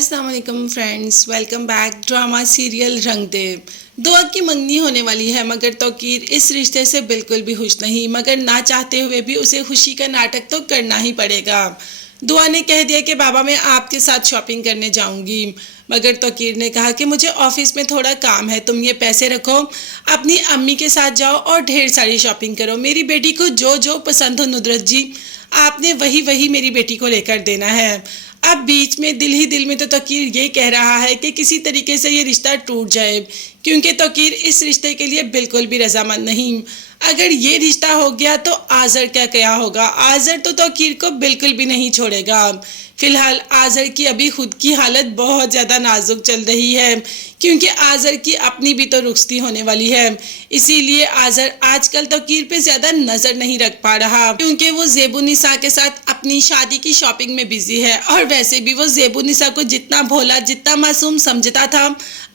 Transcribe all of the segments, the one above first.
अस्सलाम वालेकुम friends, welcome back. Drama serial रंग दे दुआ की मंगनी होने वाली है, मगर तौकीर इस रिश्ते से बिल्कुल भी खुश नहीं। मगर ना चाहते हुए भी उसे खुशी का नाटक तो करना ही पड़ेगा। दुआ ने कह दिया कि बाबा मैं आपके साथ शॉपिंग करने जाऊंगी, मगर तौकीर ने कहा कि मुझे ऑफिस में थोड़ा काम है, तुम ये पैसे रखो, अपनी अम्मी के साथ जाओ और ढेर सारी शॉपिंग करो। मेरी बेटी को जो जो पसंद हो नुदरत जी, आपने वही वही मेरी बेटी को लेकर देना है। अब बीच में दिल ही दिल में तो तौकीर ये कह रहा है कि किसी तरीके से ये रिश्ता टूट जाए, क्योंकि तौकीर इस रिश्ते के लिए बिल्कुल भी रजामंद नहीं। अगर ये रिश्ता हो गया तो आज़र क्या होगा। आज़र तो तौकीर को बिल्कुल भी नहीं छोड़ेगा। फिलहाल आज़र की अभी खुद की हालत बहुत ज़्यादा नाजुक चल रही है, क्योंकि आज़र की अपनी भी तो रुखसती होने वाली है। इसीलिए आज़र आजकल तौकीर पे ज़्यादा नज़र नहीं रख पा रहा, क्योंकि वो ज़ेबुन्निसा के साथ अपनी शादी की शॉपिंग में बिजी है। और वैसे भी वो ज़ेबुन्निसा को जितना भोला, जितना मासूम समझता था,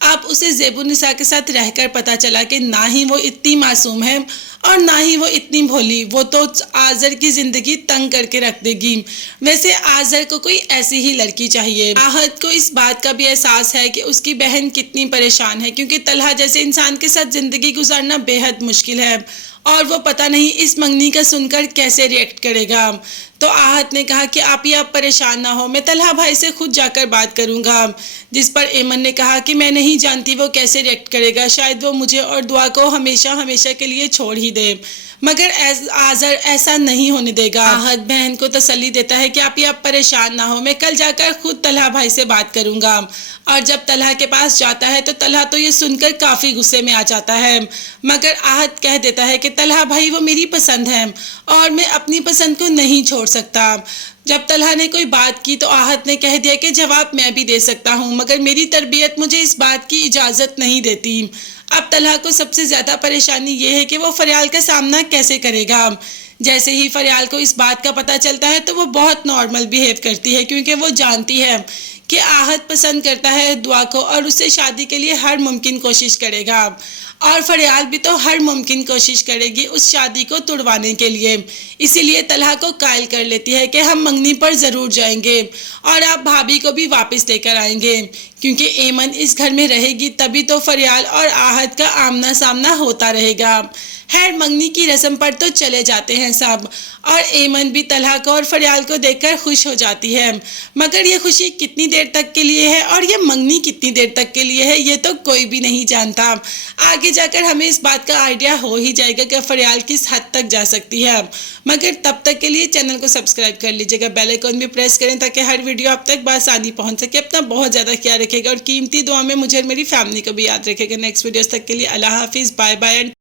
अब उसे ज़ेबुन्निसा के साथ रहकर पता चला कि ना ही वो इतनी मासूम है और ना ही वो इतनी भोली। वो तो आज़र की ज़िंदगी तंग करके रख देगी। वैसे आज़र को कोई ऐसी ही लड़की चाहिए। आहत को इस बात का भी एहसास है कि उसकी बहन कितनी परेशान है, क्योंकि तलहा जैसे इंसान के साथ ज़िंदगी गुजारना बेहद मुश्किल है और वो पता नहीं इस मंगनी का सुनकर कैसे रिएक्ट करेगा। तो आहत ने कहा कि आप परेशान ना हो, मैं तलहा भाई से खुद जाकर बात करूंगा। जिस पर एमन ने कहा कि मैं नहीं जानती वो कैसे रिएक्ट करेगा, शायद वो मुझे और दुआ को हमेशा हमेशा के लिए छोड़ ही दे, मगर आज़र ऐसा नहीं होने देगा। आहत बहन को तसल्ली देता है कि आप परेशान ना हो, मैं कल जाकर खुद तलहा भाई से बात करूंगा। और जब तलहा के पास जाता है तो तलहा तो ये सुनकर काफ़ी गुस्से में आ जाता है, मगर आहत कह देता है कि तलहा भाई वो मेरी पसंद है और मैं अपनी पसंद को नहीं छोड़ सकता। जब तलहा ने कोई बात की तो आहत ने कह दिया कि जवाब मैं भी दे सकता हूँ, मगर मेरी तरबियत मुझे इस बात की इजाज़त नहीं देती। अब तलहा को सबसे ज़्यादा परेशानी ये है कि वो फरियाल का सामना कैसे करेगा। जैसे ही फरियाल को इस बात का पता चलता है तो वो बहुत नॉर्मल बिहेव करती है, क्योंकि वो जानती है कि आहत पसंद करता है दुआ को और उससे शादी के लिए हर मुमकिन कोशिश करेगा, और फरियाल भी तो हर मुमकिन कोशिश करेगी उस शादी को तुड़वाने के लिए। इसीलिए तलहा को कायल कर लेती है कि हम मंगनी पर ज़रूर जाएंगे और आप भाभी को भी वापस लेकर आएंगे, क्योंकि एमन इस घर में रहेगी तभी तो फरियाल और आहत का आमना सामना होता रहेगा। खैर मंगनी की रस्म पर तो चले जाते हैं सब, और एमन भी तलहा को और फरियाल को देखकर खुश हो जाती है, मगर ये खुशी कितनी देर तक के लिए है और ये मंगनी कितनी देर तक के लिए है ये तो कोई भी नहीं जानता। आगे जाकर हमें इस बात का आइडिया हो ही जाएगा कि फरियाल किस हद तक जा सकती है। मगर तब तक के लिए चैनल को सब्सक्राइब कर लीजिएगा, बेल आइकन भी प्रेस करें ताकि हर वीडियो आप तक बआसानी पहुंच सके। अपना बहुत ज़्यादा ख्याल रखेगा और कीमती दुआ में मुझे और मेरी फैमिली को भी याद रखेगा। नेक्स्ट वीडियोस तक के लिए अल्लाह हाफिज़, बाय बाय।